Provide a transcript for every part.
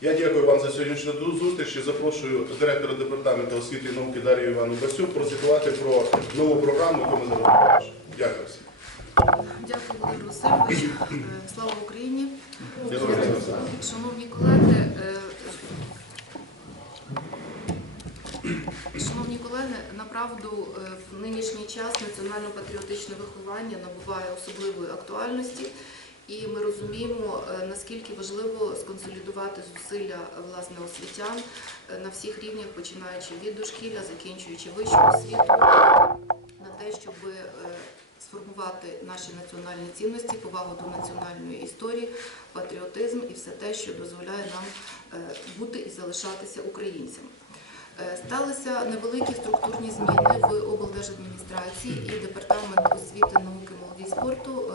Я дякую вам за сьогоднішню зустріч і запрошую директора департаменту освіти і науки Дар'ю Івану Басюк прозвітувати про нову програму, яку ми запропонували. Дякую всім. Дякую, Володимир Васильович. Е, Слава Україні. Шановні колеги, е, шановні колеги, направду е, в нинішній час національно-патріотичне виховання набуває особливої актуальності. І ми розуміємо, е, наскільки важливо сконсолідувати зусилля е, власне освітян е, на всіх рівнях, починаючи від дошкілля, закінчуючи вищу освіту, на те, щоб сформувати наші національні цінності, повагу до національної історії, патріотизм і все те, що дозволяє нам бути і залишатися українцями. Сталися невеликі структурні зміни в облдержадміністрації і департамент освіти, науки, молоді спорту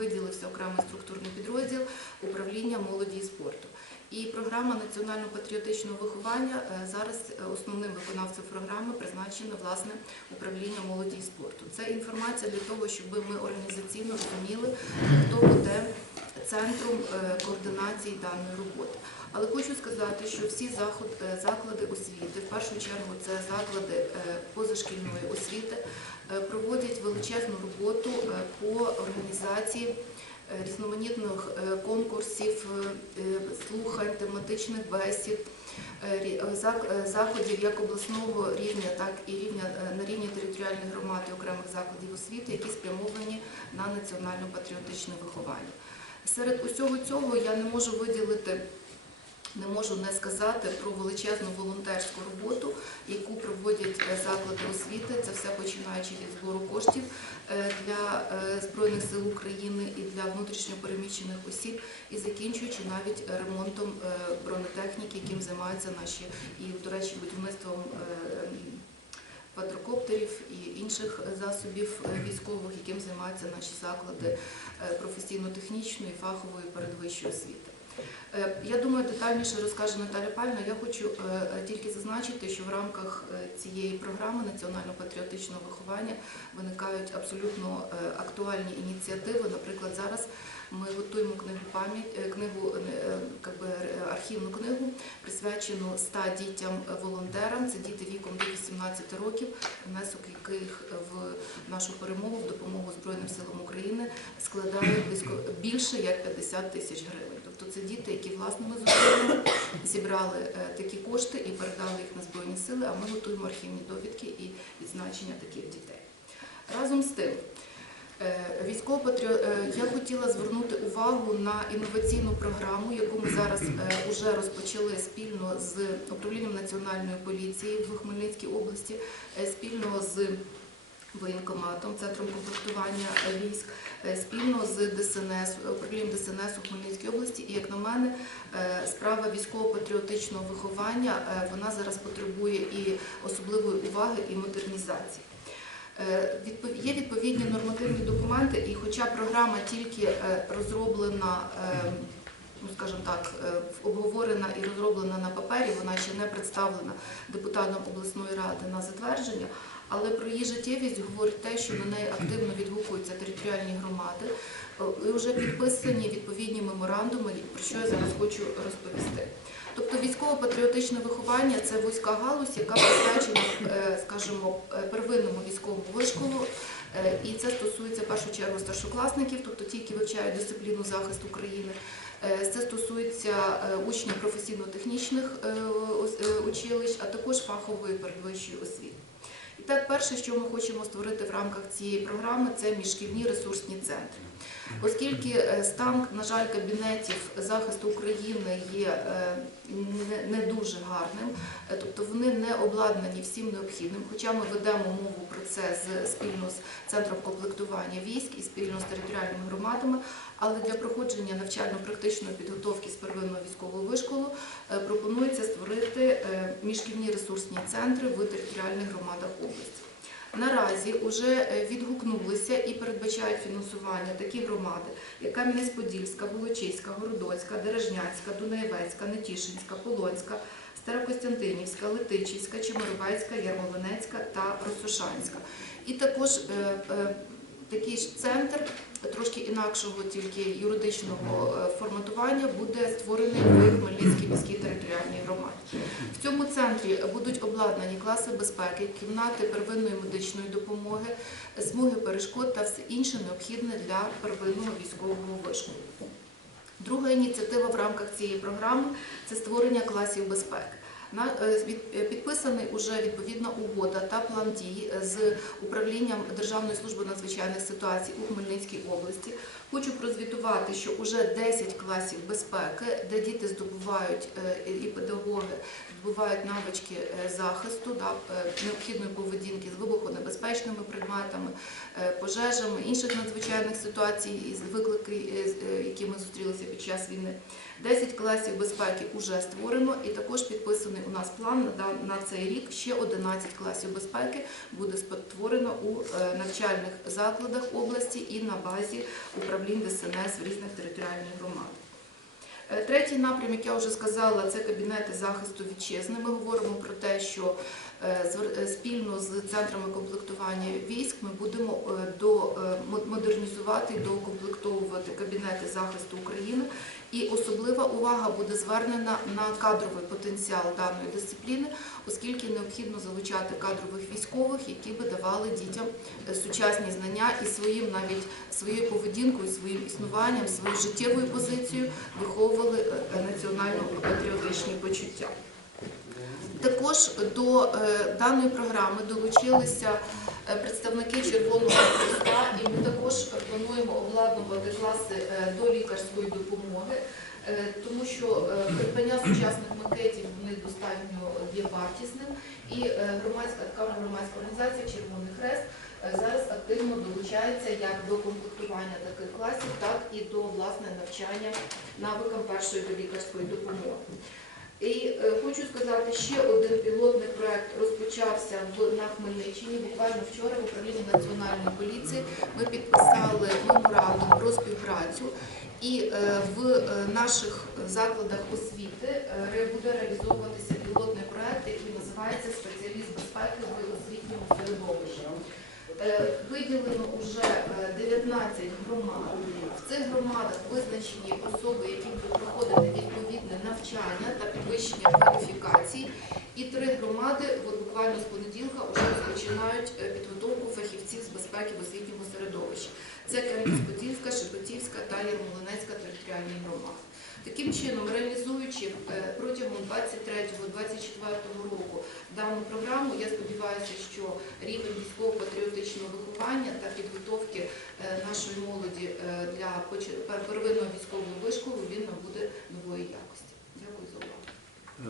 виділився окремий структурний підрозділ управління молоді і спорту. І програма національно-патріотичного виховання е, зараз е, основним виконавцем програми призначено власне управління молоді і спорту. Це інформація для того, щоб ми організаційно розуміли, хто буде центром е, координації даної роботи. Але хочу сказати, що всі е, заклади освіти, в першу чергу це заклади е, позашкільної освіти, проводять величезну роботу по організації різноманітних конкурсів, слухань, тематичних бесід, заходів як обласного рівня, так і рівня на рівні територіальних громад і окремих закладів освіти, які спрямовані на національно-патріотичне виховання. Серед усього цього я не можу виділити. Не можу не сказати про величезну волонтерську роботу, яку проводять е, заклади освіти. Це все починаючи від збору коштів е, для е, Збройних сил України і для внутрішньопереміщених осіб, і закінчуючи навіть ремонтом бронетехніки, яким займаються наші, і, до речі, будівництвом квадрокоптерів і інших засобів е, військових, яким займаються наші заклади е, професійно-технічної, фахової передвищої освіти. Е, Я думаю, детальніше розкаже Наталя Пальна. Я хочу тільки зазначити, що в рамках цієї програми національно-патріотичного виховання виникають абсолютно актуальні ініціативи. Наприклад, зараз ми готуємо книгу пам'ять, е, книгу е, как би, е, архівну книгу, присвячену 100 дітям е, волонтерам. Це діти віком до 18 років, внесок яких в нашу перемогу в допомогу Збройним силам України складає близько більше як 50 тисяч гривень. Тобто це діти, які власними зусиллями зібрали е, такі кошти і передали їх на збройні сили. А ми готуємо архівні довідки і відзначення таких дітей. Разом з тим. Е, Військово-патріо... е, Я хотіла звернути увагу на інноваційну програму, яку ми зараз вже розпочали спільно з управлінням національної поліції в Хмельницькій області, е, спільно з воєнкоматом, центром комплектування е, військ, е, спільно з ДСНС, управлінням ДСНС у Хмельницькій області. І як на мене, е, справа військово-патріотичного виховання е, вона зараз потребує і особливої уваги і модернізації. Е, Є відповідні нормативні документи, і хоча програма тільки е, розроблена, е, ну скажімо так, обговорена і розроблена на папері, вона ще не представлена депутатом обласної ради на затвердження. Але про її життєвість говорить те, що на неї активно відгукуються територіальні громади. І вже підписані відповідні меморандуми, про що я зараз хочу розповісти. Військово-патріотичне виховання це вузька галузь, яка присвячена, е, скажімо, е, первинному військовому вишколу. Е, І це стосується в першу чергу старшокласників, тобто ті, які вивчають дисципліну захисту України. Е, Це стосується учнів професійно-технічних училищ, а також фахової передвищої освіти. І так, перше, що ми хочемо створити в рамках цієї програми, це міжшкільні ресурсні центри. Оскільки е, стан, на жаль, кабінетів захисту України є е, не- дуже гарним, е, тобто вони не обладнані всім необхідним, хоча ми ведемо мову про це спільно з центром комплектування військ і спільно з територіальними громадами. Але для проходження навчально-практичної підготовки з первинного військового вишколу пропонується створити міжшкільні ресурсні центри в територіальних громадах області. Наразі вже відгукнулися і передбачають фінансування такі громади, як Кам'янець-Подільська, Волочиська, Городоцька, Дережняцька, Дунаєвецька, Нетішинська, Полонська, Старокостянтинівська, Летичівська, Чемеровецька, Ярмолинецька та Росошанська. І також е, е, такий ж центр трошки інакшого, тільки юридичного е, форматування буде створений в Хмельницькій центрі будуть обладнані класи безпеки, кімнати первинної медичної допомоги, смуги перешкод та все інше необхідне для первинного військового вишку. Друга ініціатива в рамках цієї програми це створення класів безпеки. Е, е, підписаний уже відповідна угода та план дій з управлінням Державної служби надзвичайних ситуацій у Хмельницькій області. Хочу прозвітувати, що уже 10 класів безпеки, де діти здобувають е, і педагоги здобувають навички е, захисту, е, необхідної поведінки з вибухонебезпечними предметами, е, пожежами, інших надзвичайних ситуацій, із виклики, е, е, які ми зустрілися під час війни. 10 класів безпеки вже створено, і також підписаний у нас план на цей рік. Ще 11 класів безпеки буде створено у е, навчальних закладах області і на базі управлінь ДСНС в різних територіальних громадах. Е, Третій напрям, як я вже сказала, це кабінети захисту вітчизни. Ми говоримо про те, що е, спільно з центрами комплектування військ ми будемо до модернізувати, доукомплектовувати кабінети захисту України. І особлива увага буде звернена на кадровий потенціал даної дисципліни, оскільки необхідно залучати кадрових військових, які би давали дітям е, сучасні знання і своїм навіть своєю поведінкою, своїм існуванням, своєю життєвою позицією виховували е, національно-патріотичні почуття. Також до е, даної програми долучилися представники Червоного Хреста, і ми також плануємо обладнувати класи е, до лікарської допомоги, е, тому що е, придбання сучасних макетів вони достатньо є вартісним, і е, громадська така громадська організація Червоний Хрест е, зараз активно долучається як до комплектування таких класів, так і до власне навчання навикам першої до лікарської допомоги. Е, хочу сказати, ще один пілотний проект розпочався на Хмельниччині. Буквально вчора в управлінні національної поліції ми підписали меморандум про співпрацю. І е, в е, наших закладах освіти буде реалізовуватися пілотний проект, який називається Спеціаліст безпеки в освітньому середовищі. Виділено вже е, 19 громад. В цих громадах визначені особи, які будуть проходити відповідне навчання та підвищення кваліфікації. І три громади от буквально з понеділка вже розпочинають е, підготовку фахівців з безпеки в освітньому середовищі. Це Кам'янець-Подільська, Шепетівська та Ярмолинецька територіальні громади. Таким чином, реалізуючи е, протягом 23-24 року дану програму, я сподіваюся, що рівень військово-патріотичного виховання та підготовки е, нашої молоді для первинного військового вишколу він набуде нової якості.